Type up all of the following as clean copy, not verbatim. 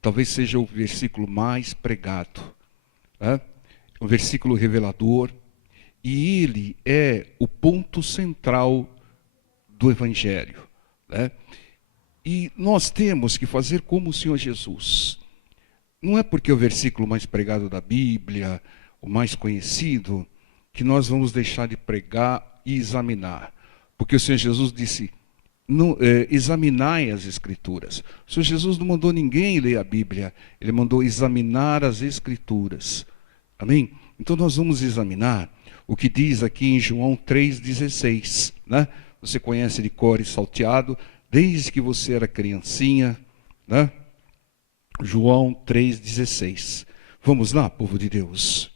talvez seja o versículo mais pregado, né? Um versículo revelador, e ele é o ponto central do Evangelho, né? E nós temos que fazer como o Senhor Jesus. Não é porque é o versículo mais pregado da Bíblia, o mais conhecido, que nós vamos deixar de pregar e examinar. Porque o Senhor Jesus disse, examinai as Escrituras. O Senhor Jesus não mandou ninguém ler a Bíblia, Ele mandou examinar as Escrituras. Amém? Então nós vamos examinar o que diz aqui em João 3,16, né? Você conhece de cor e salteado, desde que você era criancinha, né? João 3,16. Vamos lá, povo de Deus.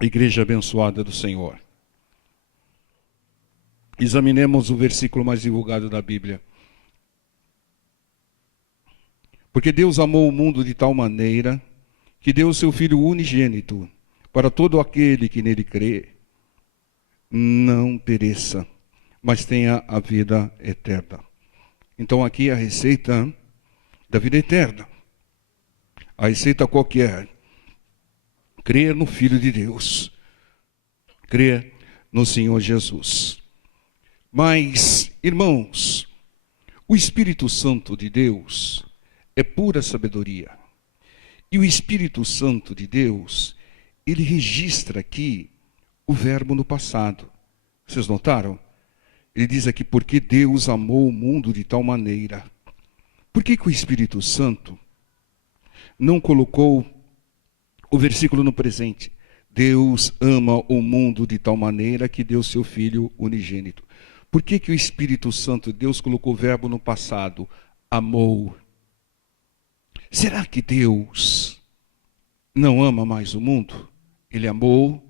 Igreja abençoada do Senhor. Examinemos o versículo mais divulgado da Bíblia. Porque Deus amou o mundo de tal maneira que deu o seu Filho unigênito para todo aquele que nele crê, não pereça, mas tenha a vida eterna. Então aqui a receita da vida eterna. A receita qual que é? Crer no Filho de Deus. Crer no Senhor Jesus. Mas, irmãos, o Espírito Santo de Deus é pura sabedoria. E o Espírito Santo de Deus, ele registra aqui o verbo no passado. Vocês notaram? Ele diz aqui, porque Deus amou o mundo de tal maneira. Por que o Espírito Santo não colocou o versículo no presente? Deus ama o mundo de tal maneira que deu seu Filho unigênito. Por que o Espírito Santo de Deus colocou o verbo no passado? Amou. Será que Deus não ama mais o mundo? Ele amou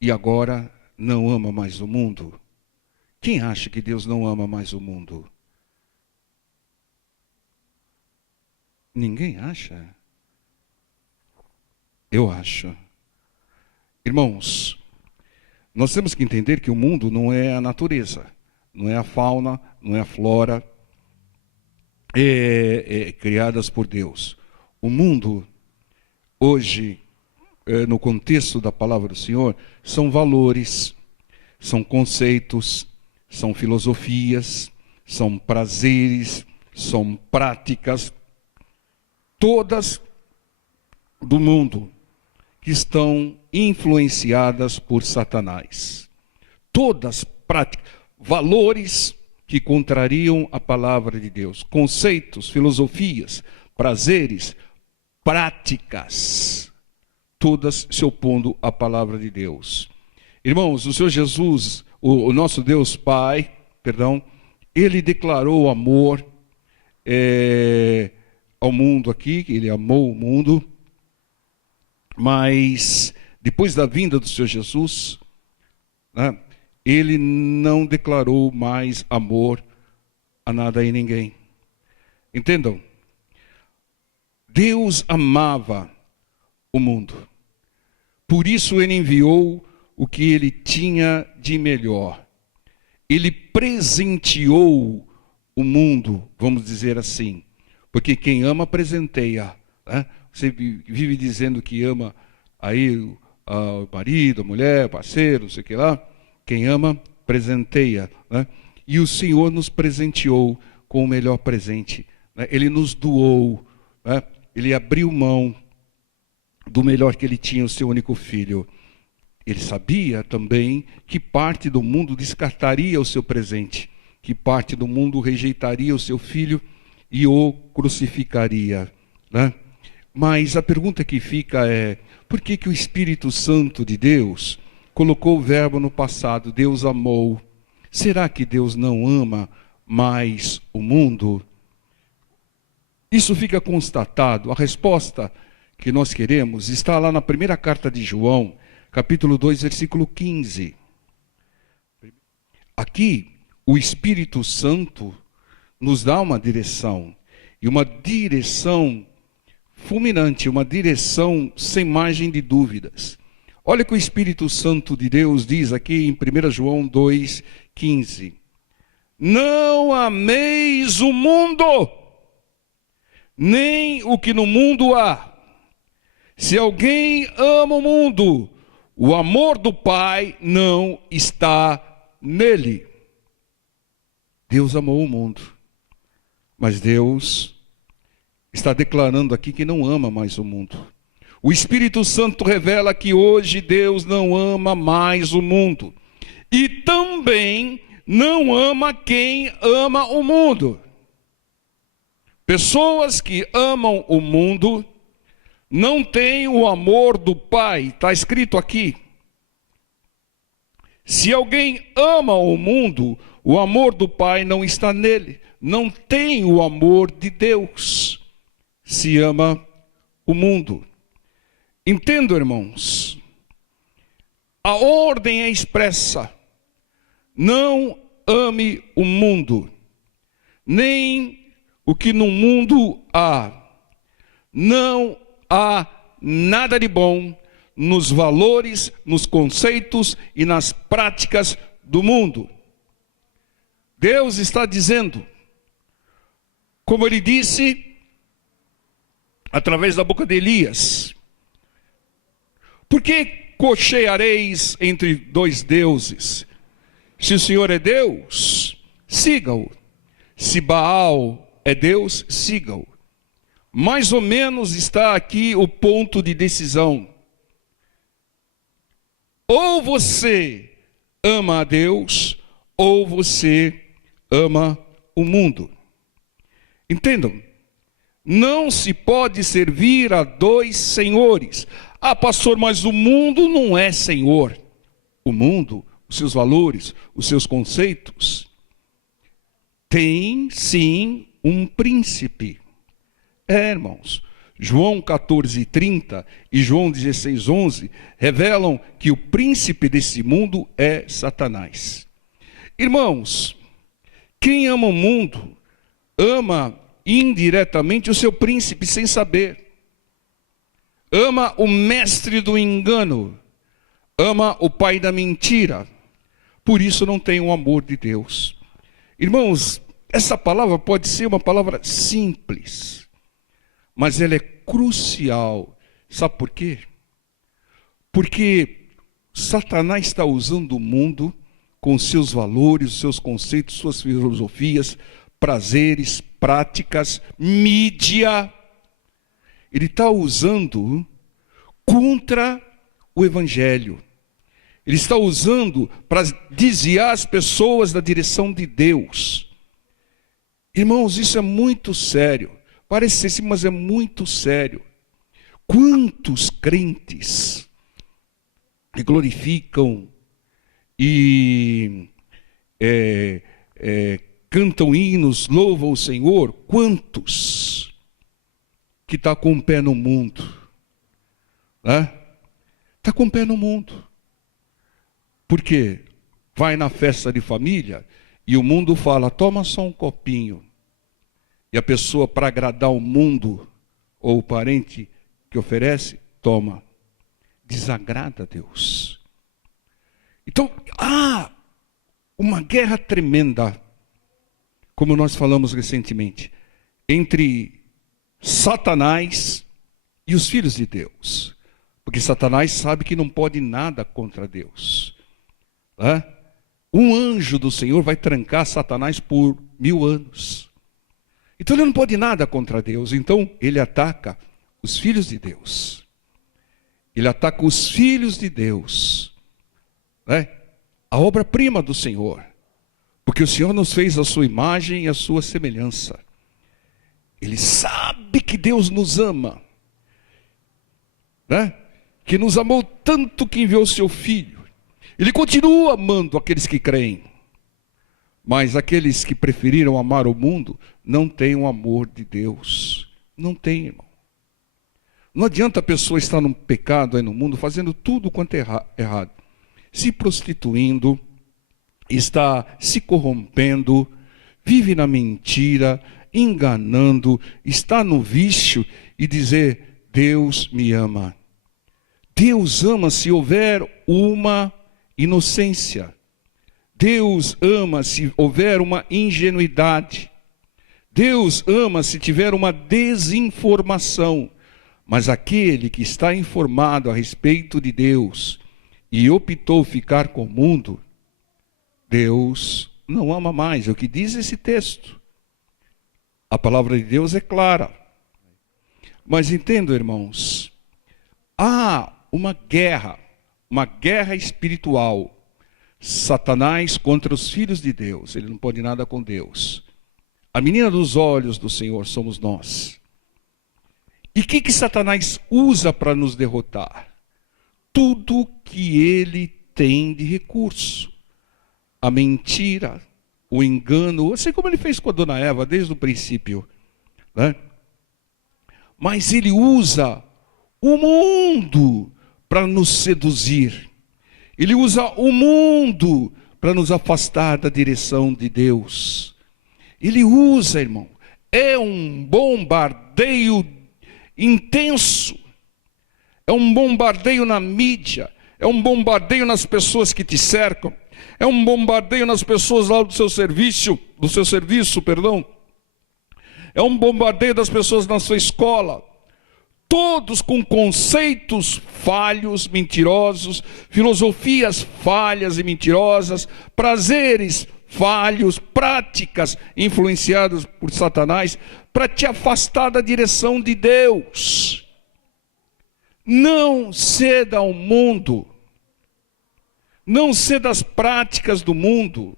e agora não ama mais o mundo? Quem acha que Deus não ama mais o mundo? Ninguém acha? Eu acho. Irmãos, nós temos que entender que o mundo não é a natureza, não é a fauna, não é a flora criadas por Deus. O mundo, hoje, no contexto da palavra do Senhor, são valores, são conceitos, são filosofias, são prazeres, são práticas, todas do mundo, que estão influenciadas por Satanás. Todas práticas, valores que contrariam a palavra de Deus, conceitos, filosofias, prazeres, práticas, todas se opondo à palavra de Deus. Irmãos, o Senhor Jesus, o nosso Deus Pai, ele declarou amor ao mundo aqui, ele amou o mundo, mas depois da vinda do Senhor Jesus, né, ele não declarou mais amor a nada e ninguém. Entendam? Deus amava o mundo. Por isso ele enviou o que ele tinha de melhor. Ele presenteou o mundo, vamos dizer assim. Porque quem ama, presenteia. Né? Você vive dizendo que ama aí o marido, a mulher, o parceiro, não sei o que lá. Quem ama, presenteia. Né? E o Senhor nos presenteou com o melhor presente. Né? Ele nos doou. Né? Ele abriu mão do melhor que ele tinha, o seu único filho. Ele sabia também que parte do mundo descartaria o seu presente, que parte do mundo rejeitaria o seu filho e o crucificaria. Né? Mas a pergunta que fica é, por que o Espírito Santo de Deus colocou o verbo no passado? Deus amou. Será que Deus não ama mais o mundo? Isso fica constatado. A resposta que nós queremos está lá na primeira carta de João, capítulo 2, versículo 15. Aqui, o Espírito Santo nos dá uma direção. E uma direção fulminante, uma direção sem margem de dúvidas. Olha o que o Espírito Santo de Deus diz aqui em 1 João 2, 15. Não ameis o mundo, nem o que no mundo há. Se alguém ama o mundo, o amor do Pai não está nele. Deus amou o mundo, mas Deus está declarando aqui que não ama mais o mundo. O Espírito Santo revela que hoje Deus não ama mais o mundo. E também não ama quem ama o mundo. Pessoas que amam o mundo não têm o amor do Pai. Está escrito aqui. Se alguém ama o mundo, o amor do Pai não está nele. Não tem o amor de Deus. Se ama o mundo. Entendo, irmãos. A ordem é expressa. Não ame o mundo, nem o que no mundo há. Não há nada de bom nos valores, nos conceitos e nas práticas do mundo. Deus está dizendo, como ele disse através da boca de Elias: por que cocheareis entre dois deuses? Se o Senhor é Deus, siga-o. Se Baal é Deus, siga-o. Mais ou menos está aqui o ponto de decisão. Ou você ama a Deus, ou você ama o mundo. Entendam, não se pode servir a dois senhores. Ah, pastor, mas o mundo não é senhor. O mundo, os seus valores, os seus conceitos, tem sim um príncipe. Irmãos, João 14:30 e João 16:11 revelam que o príncipe desse mundo é Satanás. Irmãos, quem ama o mundo, ama indiretamente o seu príncipe sem saber. Ama o mestre do engano, ama o pai da mentira. Por isso não tem o amor de Deus. Irmãos, essa palavra pode ser uma palavra simples, mas ela é crucial. Sabe por quê? Porque Satanás está usando o mundo com seus valores, seus conceitos, suas filosofias, prazeres, práticas, mídia. Ele está usando contra o Evangelho. Ele está usando para desviar as pessoas da direção de Deus. Irmãos, isso é muito sério. Parece ser assim, mas é muito sério. Quantos crentes que glorificam e cantam hinos, louvam o Senhor? Quantos que está com o pé no mundo? Está com o pé no mundo. Por quê? Vai na festa de família e o mundo fala, toma só um copinho. E a pessoa, para agradar o mundo ou o parente que oferece, toma. Desagrada a Deus. Então, há uma guerra tremenda, como nós falamos recentemente, entre Satanás e os filhos de Deus. Porque Satanás sabe que não pode nada contra Deus. Um anjo do Senhor vai trancar Satanás por 1000 anos. Então ele não pode nada contra Deus. Então ele ataca os filhos de Deus. Ele ataca os filhos de Deus. A obra-prima do Senhor. Porque o Senhor nos fez a sua imagem e a sua semelhança. Ele sabe que Deus nos ama. Que nos amou tanto que enviou o seu Filho. Ele continua amando aqueles que creem. Mas aqueles que preferiram amar o mundo não têm o amor de Deus. Não tem, irmão. Não adianta a pessoa estar num pecado aí no mundo, fazendo tudo quanto é errado. Se prostituindo, está se corrompendo, vive na mentira, enganando, está no vício e dizer, Deus me ama. Deus ama se houver uma inocência. Deus ama se houver uma ingenuidade. Deus ama se tiver uma desinformação, mas aquele que está informado a respeito de Deus e optou ficar com o mundo, Deus não ama mais. É o que diz esse texto. A palavra de Deus é clara. Mas entendo, irmãos, há uma guerra espiritual. Satanás contra os filhos de Deus. Ele não pode nada com Deus. A menina dos olhos do Senhor somos nós. E o que Satanás usa para nos derrotar? Tudo que ele tem de recurso. A mentira, o engano, assim como ele fez com a dona Eva desde o princípio, né? Mas ele usa o mundo para nos seduzir. Ele usa o mundo para nos afastar da direção de Deus. Ele usa, irmão, é um bombardeio intenso. É um bombardeio na mídia, é um bombardeio nas pessoas que te cercam, é um bombardeio nas pessoas lá do seu serviço, é um bombardeio das pessoas na sua escola, todos com conceitos falhos, mentirosos, filosofias falhas e mentirosas, prazeres falhos, práticas influenciadas por Satanás, para te afastar da direção de Deus. Não ceda ao mundo, não ceda às práticas do mundo,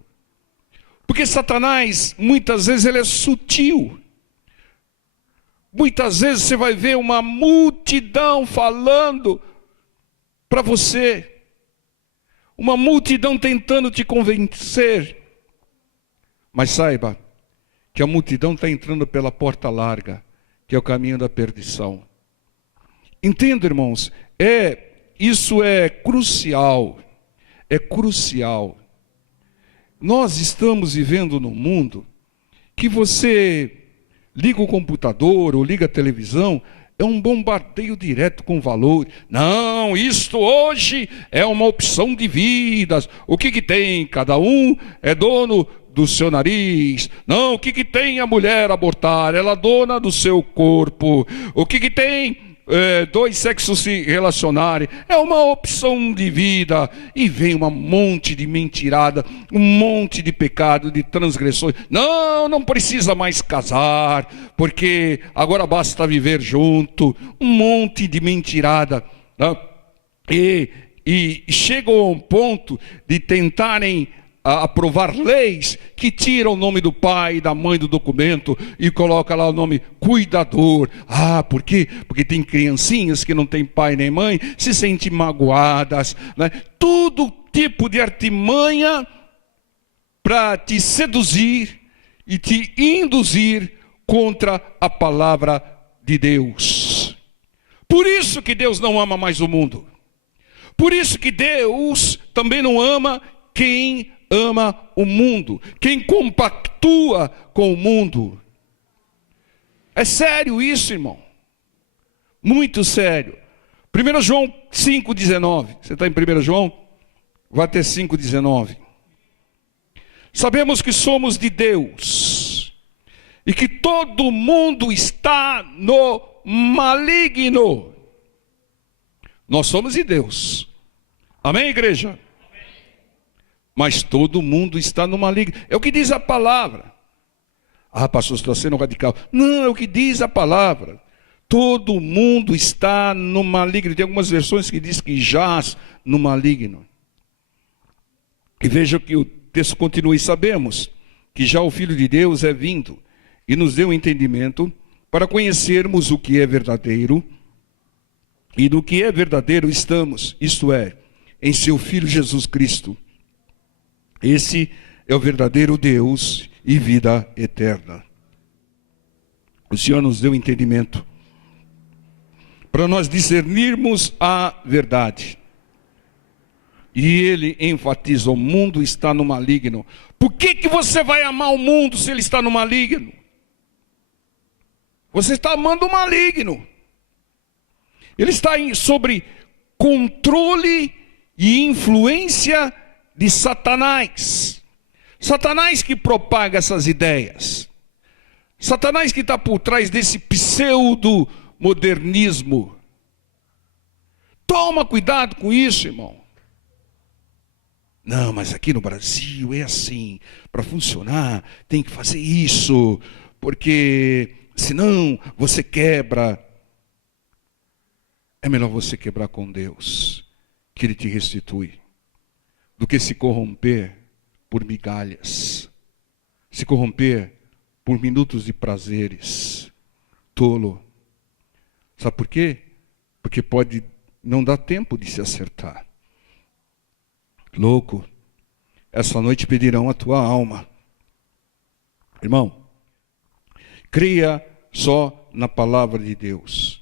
porque Satanás, muitas vezes, ele é sutil. Muitas vezes você vai ver uma multidão falando para você, uma multidão tentando te convencer, mas saiba que a multidão está entrando pela porta larga, que é o caminho da perdição. Entenda, irmãos, isso é crucial, Nós estamos vivendo num mundo que você liga o computador ou liga a televisão, é um bombardeio direto com valor. Não, isto hoje é uma opção de vidas. O que tem? Cada um é dono do seu nariz. Não, o que tem a mulher abortar? Ela é dona do seu corpo. O que tem? Dois sexos se relacionarem, é uma opção de vida, e vem um monte de mentirada, um monte de pecado, de transgressões. Não precisa mais casar, porque agora basta viver junto, um monte de mentirada, né? E chegam a um ponto de tentarem aprovar leis que tiram o nome do pai e da mãe do documento e coloca lá o nome cuidador. Por quê? Porque tem criancinhas que não têm pai nem mãe, se sentem magoadas, né? Todo tipo de artimanha para te seduzir e te induzir contra a palavra de Deus. Por isso que Deus não ama mais o mundo. Por isso que Deus também não ama quem ama o mundo, quem compactua com o mundo. É sério isso, irmão. Muito sério. 1 João 5,19. Você está em 1 João? Vai até 5,19. Sabemos que somos de Deus e que todo mundo está no maligno. Nós somos de Deus. Amém, igreja? Mas todo mundo está no maligno. É o que diz a palavra. Pastor, estou sendo radical. Não, é o que diz a palavra. Todo mundo está no maligno. Tem algumas versões que diz que jaz no maligno. E veja que o texto continua. E sabemos que já o Filho de Deus é vindo e nos deu entendimento para conhecermos o que é verdadeiro. E do que é verdadeiro estamos, isto é, em seu Filho Jesus Cristo. Esse é o verdadeiro Deus e vida eterna. O Senhor nos deu entendimento para nós discernirmos a verdade. E Ele enfatiza: o mundo está no maligno. Por que você vai amar o mundo se ele está no maligno? Você está amando o maligno. Ele está sobre controle e influência de Satanás. Satanás que propaga essas ideias. Satanás que está por trás desse pseudo-modernismo. Toma cuidado com isso, irmão. Não, mas aqui no Brasil é assim. Para funcionar, tem que fazer isso. Porque senão você quebra. É melhor você quebrar com Deus, que Ele te restitui, do que se corromper por migalhas. Se corromper por minutos de prazeres. Tolo. Sabe por quê? Porque pode não dar tempo de se acertar. Louco, essa noite pedirão a tua alma. Irmão, creia só na palavra de Deus.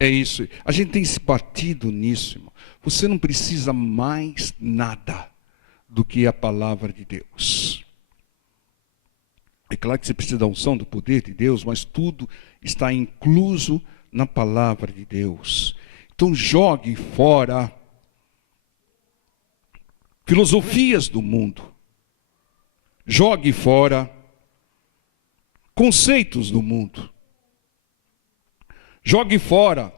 É isso. A gente tem se batido nisso, irmão. Você não precisa mais nada do que a palavra de Deus. É claro que você precisa da unção, do poder de Deus, mas tudo está incluso na palavra de Deus. Então jogue fora filosofias do mundo. Jogue fora conceitos do mundo. Jogue fora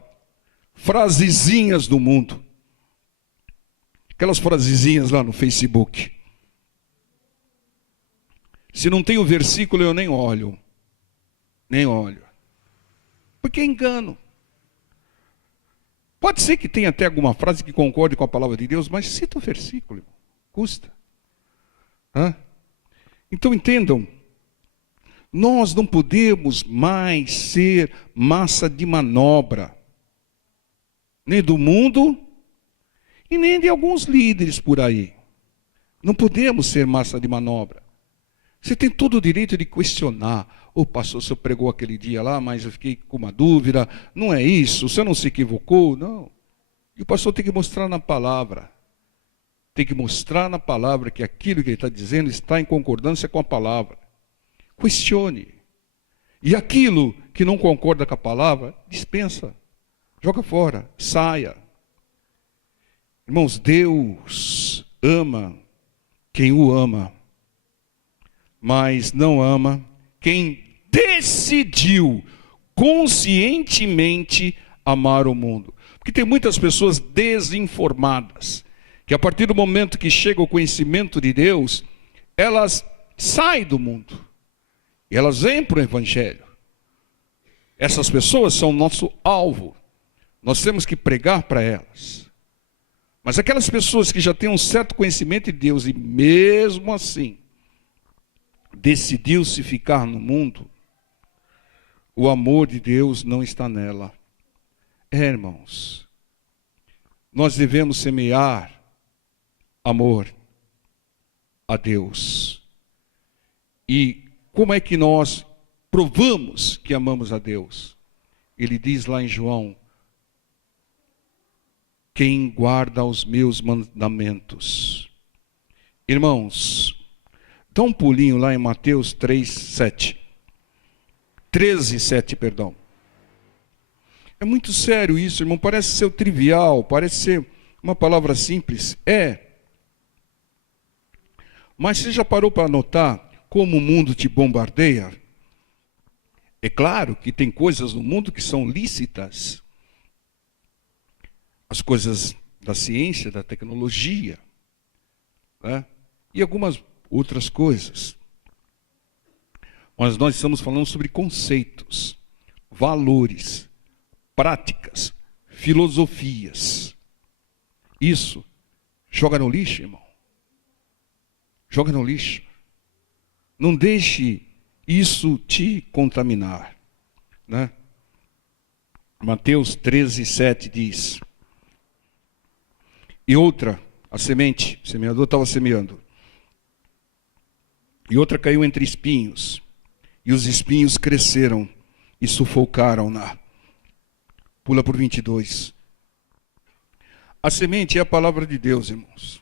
frasezinhas do mundo. Aquelas frasezinhas lá no Facebook. Se não tem o versículo, eu nem olho. Nem olho. Porque é engano. Pode ser que tenha até alguma frase que concorde com a palavra de Deus, mas cita o versículo, irmão. Custa. Então entendam, nós não podemos mais ser massa de manobra, nem do mundo e nem de alguns líderes por aí. Não podemos ser massa de manobra. Você tem todo o direito de questionar. Ô pastor, o senhor pregou aquele dia lá, mas eu fiquei com uma dúvida. Não é isso, o senhor não se equivocou? Não. E o pastor tem que mostrar na palavra. Tem que mostrar na palavra que aquilo que ele está dizendo está em concordância com a palavra. Questione. E aquilo que não concorda com a palavra, dispensa. Joga fora, saia. Irmãos, Deus ama quem o ama, mas não ama quem decidiu conscientemente amar o mundo. Porque tem muitas pessoas desinformadas, que a partir do momento que chega o conhecimento de Deus, elas saem do mundo. E elas vêm para o Evangelho. Essas pessoas são o nosso alvo. Nós temos que pregar para elas. Mas aquelas pessoas que já têm um certo conhecimento de Deus e mesmo assim decidiu-se ficar no mundo, o amor de Deus não está nela. Irmãos, nós devemos semear amor a Deus. E como é que nós provamos que amamos a Deus? Ele diz lá em João: quem guarda os meus mandamentos. Irmãos, dá um pulinho lá em Mateus 13:7, perdão. É muito sério isso, irmão. Parece ser trivial, parece ser uma palavra simples. É. Mas você já parou para notar como o mundo te bombardeia? É claro que tem coisas no mundo que são lícitas. As coisas da ciência, da tecnologia, né? E algumas outras coisas. Mas nós estamos falando sobre conceitos, valores, práticas, filosofias. Isso joga no lixo, irmão. Joga no lixo. Não deixe isso te contaminar, né? Mateus 13:7 diz: e outra, a semente, o semeador estava semeando. E outra caiu entre espinhos. E os espinhos cresceram e sufocaram-na. Pula por 22. A semente é a palavra de Deus, irmãos.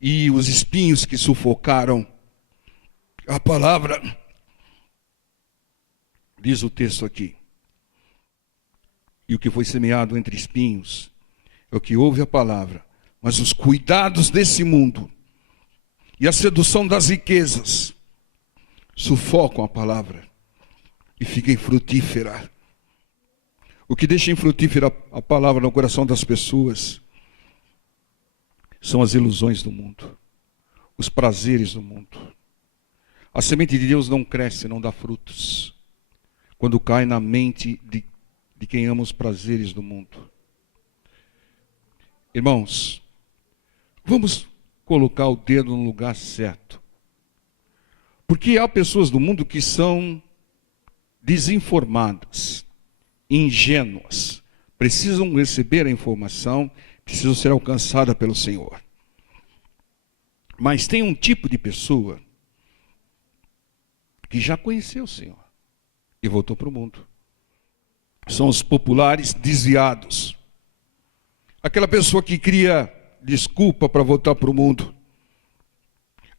E os espinhos que sufocaram a palavra, diz o texto aqui. E o que foi semeado entre espinhos é o que ouve a palavra, mas os cuidados desse mundo e a sedução das riquezas sufocam a palavra e fica infrutífera. O que deixa infrutífera a palavra no coração das pessoas são as ilusões do mundo, os prazeres do mundo. A semente de Deus não cresce, não dá frutos, quando cai na mente de quem ama os prazeres do mundo. Irmãos, vamos colocar o dedo no lugar certo. Porque há pessoas do mundo que são desinformadas, ingênuas, precisam receber a informação, precisam ser alcançadas pelo Senhor. Mas tem um tipo de pessoa que já conheceu o Senhor e voltou para o mundo. São os populares desviados. Aquela pessoa que cria desculpa para voltar para o mundo.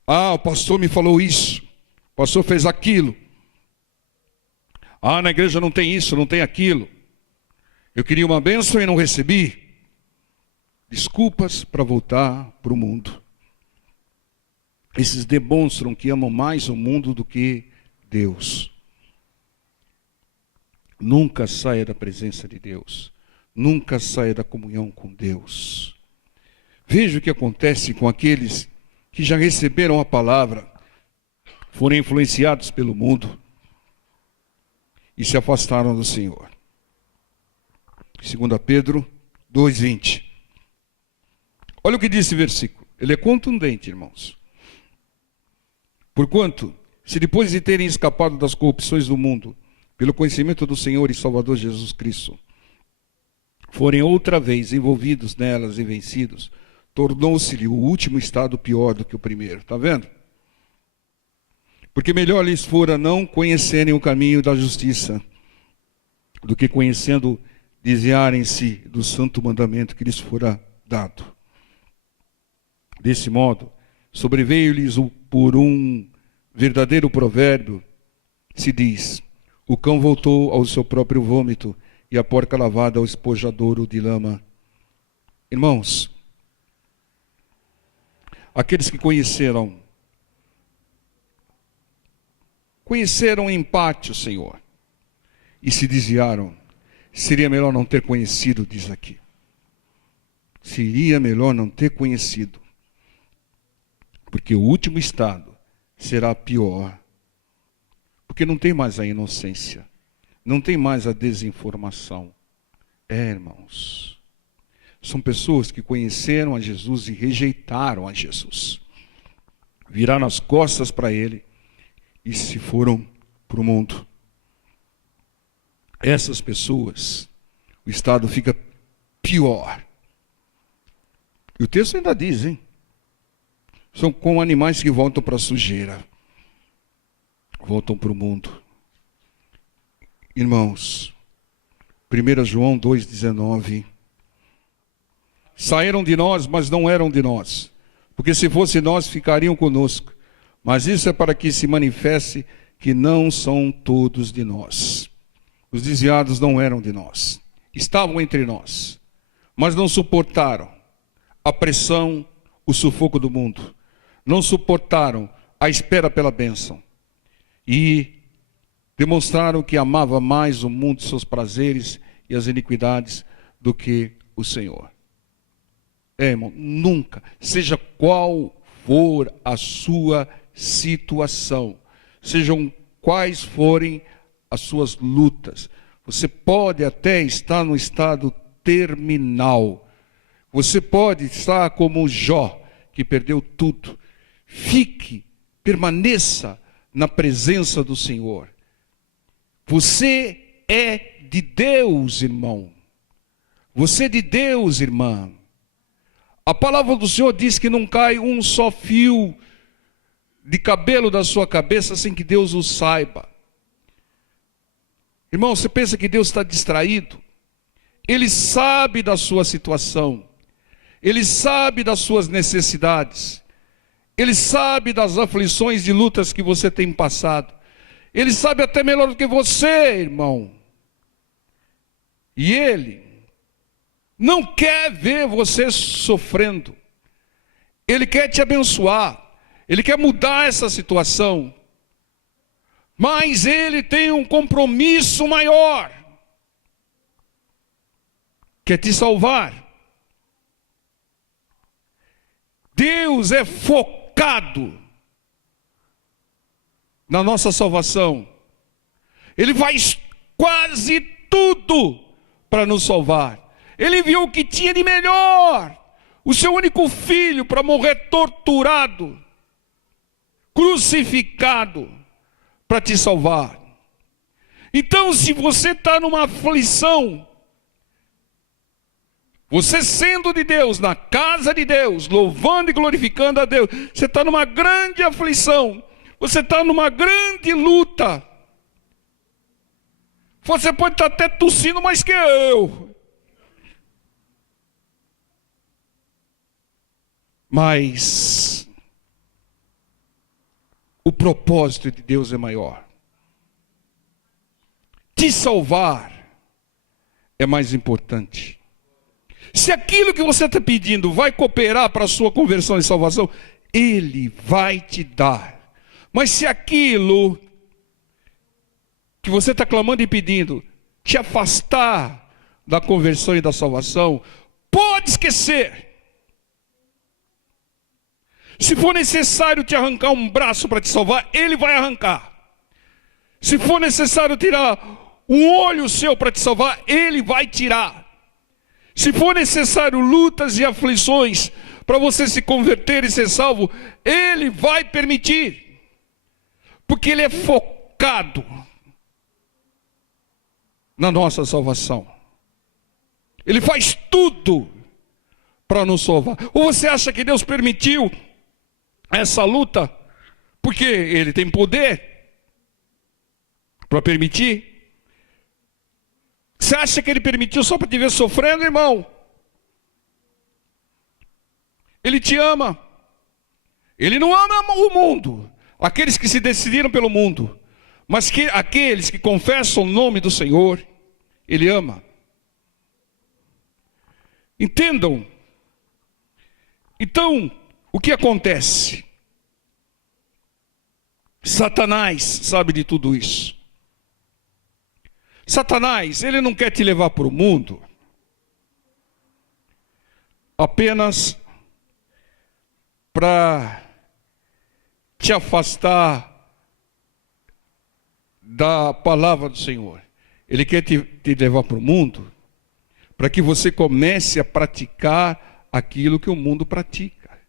Ah, o pastor me falou isso, o pastor fez aquilo. Ah, na igreja não tem isso, não tem aquilo. Eu queria uma bênção e não recebi. Desculpas para voltar para o mundo. Esses demonstram que amam mais o mundo do que Deus. Nunca saia da presença de Deus. Nunca saia da comunhão com Deus. Veja o que acontece com aqueles que já receberam a palavra, foram influenciados pelo mundo e se afastaram do Senhor. 2 Pedro 2,20. Olha o que diz esse versículo. Ele é contundente, irmãos. Porquanto, se depois de terem escapado das corrupções do mundo, pelo conhecimento do Senhor e Salvador Jesus Cristo, forem outra vez envolvidos nelas e vencidos, tornou-se-lhe o último estado pior do que o primeiro. Está vendo? Porque melhor lhes fora não conhecerem o caminho da justiça, do que conhecendo desviarem-se do santo mandamento que lhes fora dado. Desse modo, sobreveio-lhes por um verdadeiro provérbio, se diz: o cão voltou ao seu próprio vômito, e a porca lavada ao espojadouro de lama. Irmãos, aqueles que conheceram em parte o Senhor e se desviaram, seria melhor não ter conhecido, diz aqui. Seria melhor não ter conhecido, porque o último estado será pior, porque não tem mais a inocência, não tem mais a desinformação. Irmãos, são pessoas que conheceram a Jesus e rejeitaram a Jesus, viraram as costas para Ele e se foram para o mundo. Essas pessoas, o estado fica pior. E o texto ainda diz, hein? São como animais que voltam para a sujeira, voltam para o mundo. Irmãos, 1 João 2,19. Saíram de nós, mas não eram de nós, porque se fosse nós, ficariam conosco. Mas isso é para que se manifeste que não são todos de nós. Os desviados não eram de nós, estavam entre nós, mas não suportaram a pressão, o sufoco do mundo. Não suportaram a espera pela bênção. E demonstraram que amava mais o mundo, seus prazeres e as iniquidades do que o Senhor. Irmão, nunca, seja qual for a sua situação, sejam quais forem as suas lutas, você pode até estar no estado terminal, você pode estar como Jó, que perdeu tudo. Fique, permaneça na presença do Senhor. Você é de Deus, irmão. Você é de Deus, irmã. A palavra do Senhor diz que não cai um só fio de cabelo da sua cabeça sem que Deus o saiba. Irmão, você pensa que Deus está distraído? Ele sabe da sua situação. Ele sabe das suas necessidades. Ele sabe das aflições e lutas que você tem passado. Ele sabe até melhor do que você, irmão. E Ele não quer ver você sofrendo. Ele quer te abençoar. Ele quer mudar essa situação. Mas Ele tem um compromisso maior, que é te salvar. Deus é focado na nossa salvação. Ele faz quase tudo para nos salvar. Ele viu o que tinha de melhor, o seu único filho, para morrer torturado, crucificado, para te salvar. Então, se você está numa aflição, você sendo de Deus, na casa de Deus, louvando e glorificando a Deus, você está numa grande aflição, você está numa grande luta, você pode estar até tossindo mais que eu, mas o propósito de Deus é maior. Te salvar é mais importante. Se aquilo que você está pedindo vai cooperar para a sua conversão e salvação, Ele vai te dar. Mas se aquilo que você está clamando e pedindo te afastar da conversão e da salvação, pode esquecer. Se for necessário te arrancar um braço para te salvar, Ele vai arrancar. Se for necessário tirar um olho seu para te salvar, Ele vai tirar. Se for necessário lutas e aflições para você se converter e ser salvo, Ele vai permitir. Porque Ele é focado na nossa salvação. Ele faz tudo para nos salvar. Ou você acha que Deus permitiu essa luta porque Ele tem poder para permitir? Você acha que Ele permitiu só para te ver sofrendo, irmão? Ele te ama. Ele não ama o mundo, aqueles que se decidiram pelo mundo, mas que aqueles que confessam o nome do Senhor, Ele ama. Entendam. Então, o que acontece? Satanás sabe de tudo isso. Satanás, ele não quer te levar para o mundo apenas para te afastar da palavra do Senhor. Ele quer te levar para o mundo para que você comece a praticar aquilo que o mundo pratica.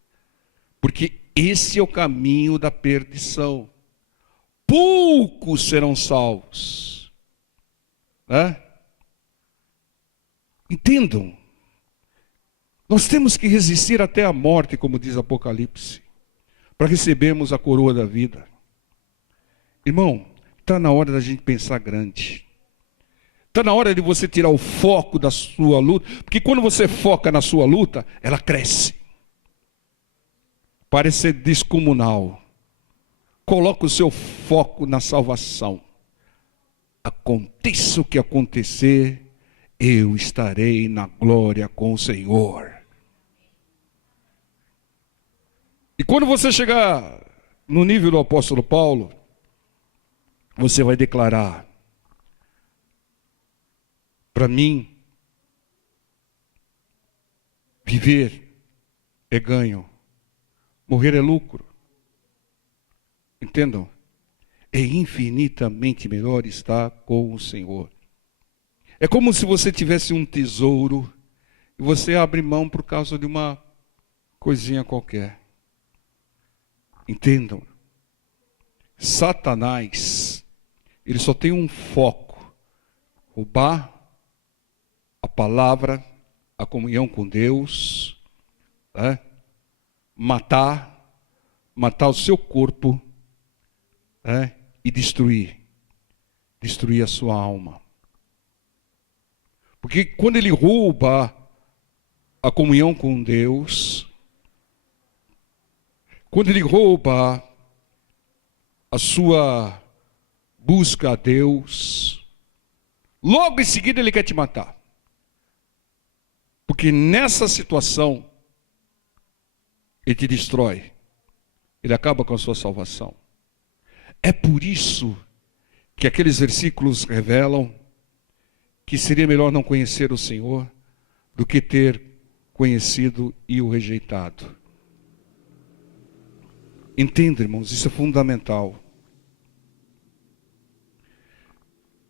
Porque esse é o caminho da perdição. Poucos serão salvos. Entendam, nós temos que resistir até a morte, como diz Apocalipse, para recebermos a coroa da vida. Irmão, está na hora da gente pensar grande. Está na hora de você tirar o foco da sua luta, porque quando você foca na sua luta, ela cresce. Parece ser descomunal. Coloca o seu foco na salvação. Aconteça o que acontecer, eu estarei na glória com o Senhor. E quando você chegar no nível do apóstolo Paulo, você vai declarar: para mim, viver é ganho, morrer é lucro. Entendam? É infinitamente melhor estar com o Senhor. É como se você tivesse um tesouro e você abre mão por causa de uma coisinha qualquer. Entendam? Satanás, ele só tem um foco: roubar a palavra, a comunhão com Deus, matar o seu corpo, e destruir a sua alma. Porque quando ele rouba a comunhão com Deus, quando ele rouba a sua busca a Deus, logo em seguida ele quer te matar. Porque nessa situação, ele te destrói. Ele acaba com a sua salvação. É por isso que aqueles versículos revelam que seria melhor não conhecer o Senhor do que ter conhecido e o rejeitado. Entenda, irmãos, isso é fundamental.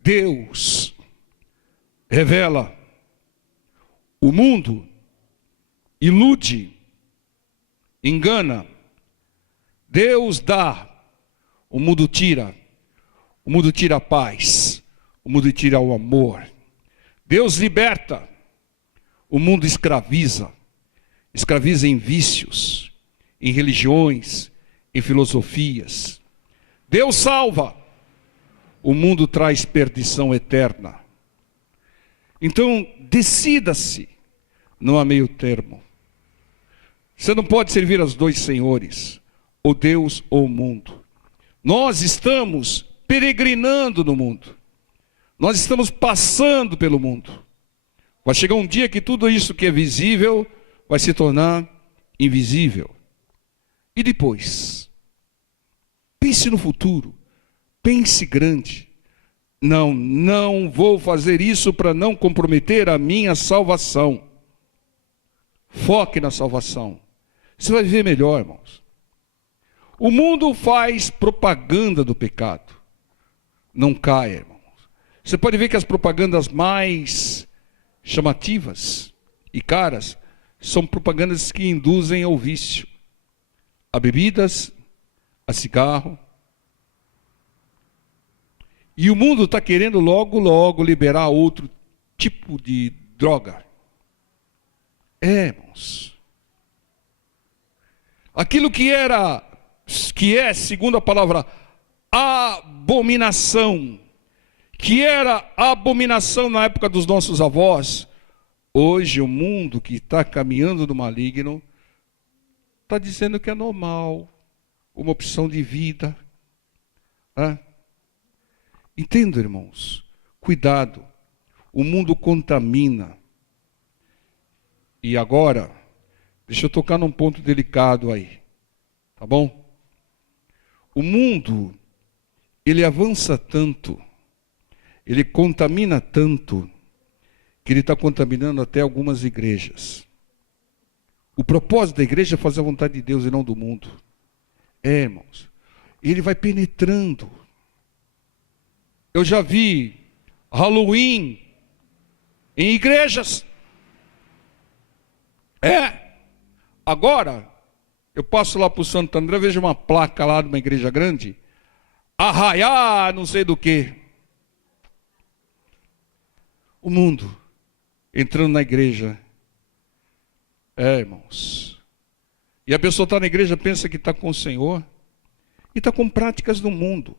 Deus revela, o mundo ilude, engana. Deus dá, o mundo tira. O mundo tira a paz, o mundo tira o amor. Deus liberta, o mundo escraviza. Escraviza em vícios, em religiões, em filosofias. Deus salva, o mundo traz perdição eterna. Então, decida-se, não há meio termo. Você não pode servir aos dois senhores, ou Deus ou o mundo. Nós estamos peregrinando no mundo. Nós estamos passando pelo mundo. Vai chegar um dia que tudo isso que é visível vai se tornar invisível. E depois? Pense no futuro. Pense grande. Não vou fazer isso para não comprometer a minha salvação. Foque na salvação. Você vai viver melhor, irmãos. O mundo faz propaganda do pecado. Não caia, irmãos. Você pode ver que as propagandas mais chamativas e caras são propagandas que induzem ao vício. A bebidas, a cigarro. E o mundo está querendo logo liberar outro tipo de droga. Irmãos. Aquilo que é, segundo a palavra, abominação, que era abominação na época dos nossos avós, hoje o mundo que está caminhando no maligno, está dizendo que é normal, uma opção de vida. Entendo, irmãos, cuidado, o mundo contamina. E agora, deixa eu tocar num ponto delicado aí, tá bom? O mundo, ele avança tanto, ele contamina tanto, que ele está contaminando até algumas igrejas. O propósito da igreja é fazer a vontade de Deus e não do mundo. Irmãos, ele vai penetrando. Eu já vi Halloween em igrejas. Agora, eu passo lá para o Santo André, vejo uma placa lá de uma igreja grande, arraiar não sei do que. O mundo entrando na igreja. Irmãos. E a pessoa está na igreja, pensa que está com o Senhor, e está com práticas do mundo.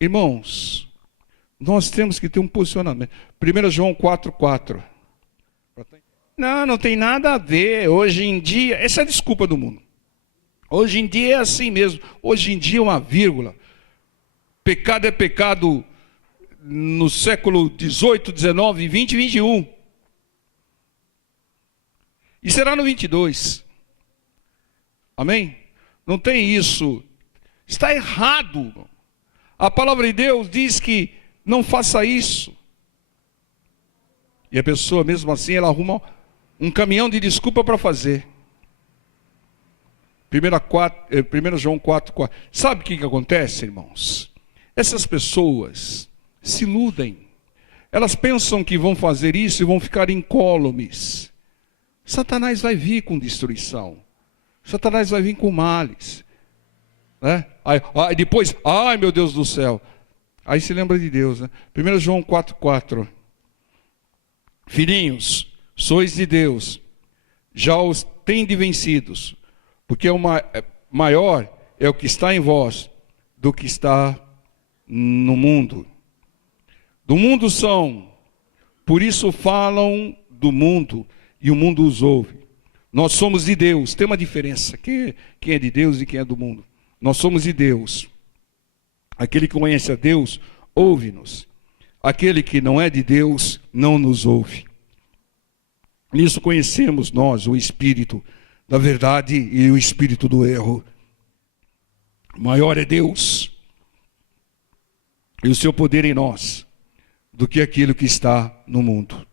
Irmãos, nós temos que ter um posicionamento. 1 João 4,4. Não tem nada a ver. Hoje em dia, essa é a desculpa do mundo. Hoje em dia é assim mesmo. Hoje em dia é uma vírgula. Pecado é pecado no século 18, 19, 20 e 21. E será no 22. Amém? Não tem isso. Está errado. A palavra de Deus diz que não faça isso. E a pessoa, mesmo assim, ela arruma um caminhão de desculpa para fazer. 1 João 4,4. Sabe o que acontece, irmãos? Essas pessoas se iludem. Elas pensam que vão fazer isso e vão ficar incólumes. Satanás vai vir com destruição. Satanás vai vir com males. Aí depois, ai meu Deus do céu. Aí se lembra de Deus, né? 1 João 4,4. Filhinhos, sois de Deus, já os tende vencidos, porque maior é o que está em vós do que está no mundo. Do mundo são, por isso falam do mundo, e o mundo os ouve. Nós somos de Deus, tem uma diferença, quem é de Deus e quem é do mundo. Nós somos de Deus. Aquele que conhece a Deus, ouve-nos. Aquele que não é de Deus, não nos ouve. Nisso conhecemos nós o espírito da verdade e o espírito do erro. Maior é Deus. e o seu poder em nós do que aquilo que está no mundo.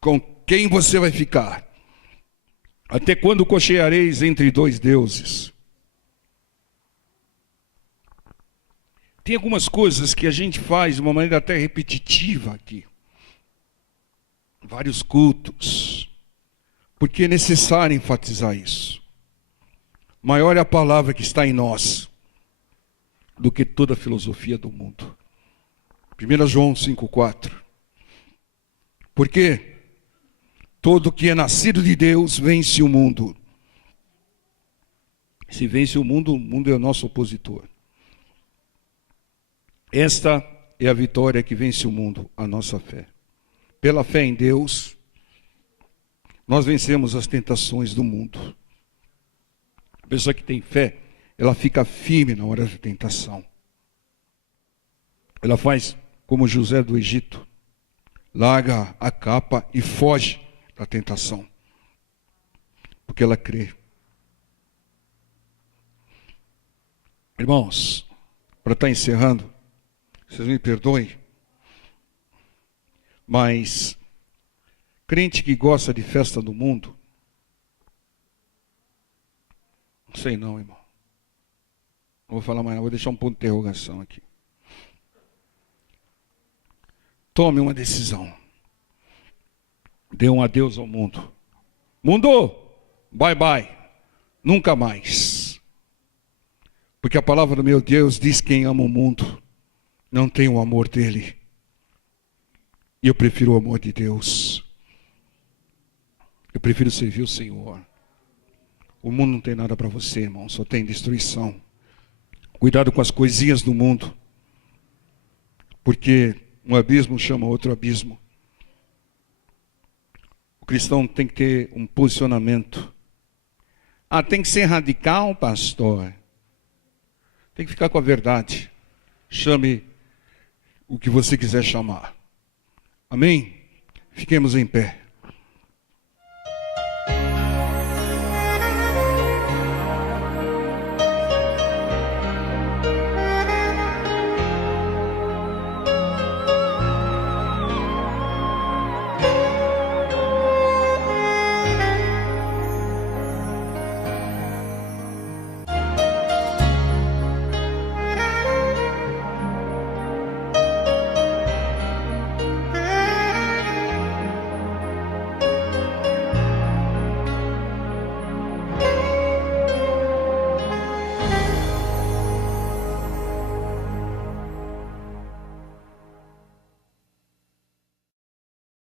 Com quem você vai ficar? Até quando cocheareis entre dois deuses? Tem algumas coisas que a gente faz de uma maneira até repetitiva aqui. Vários cultos. Porque é necessário enfatizar isso. Maior é a palavra que está em nós do que toda a filosofia do mundo. 1 João 5,4. Porque todo que é nascido de Deus vence o mundo. Se vence o mundo é o nosso opositor. Esta é a vitória que vence o mundo, a nossa fé. Pela fé em Deus, nós vencemos as tentações do mundo. A pessoa que tem fé, ela fica firme na hora da tentação. Ela faz como José do Egito. Larga a capa e foge da tentação. Porque ela crê. Irmãos, para estar encerrando, vocês me perdoem, mas crente que gosta de festa do mundo, não sei não, irmão. Não vou falar mais, não, vou deixar um ponto de interrogação aqui. Tome uma decisão. Dê um adeus ao mundo. Mundo, bye bye. Nunca mais. Porque a palavra do meu Deus diz: quem ama o mundo não tem o amor dele. E eu prefiro o amor de Deus. Eu prefiro servir o Senhor. O mundo não tem nada para você, irmão. Só tem destruição. Cuidado com as coisinhas do mundo. Porque um abismo chama outro abismo. O cristão tem que ter um posicionamento. Ah, tem que ser radical, pastor. Tem que ficar com a verdade. Chame o que você quiser chamar. Amém? Fiquemos em pé.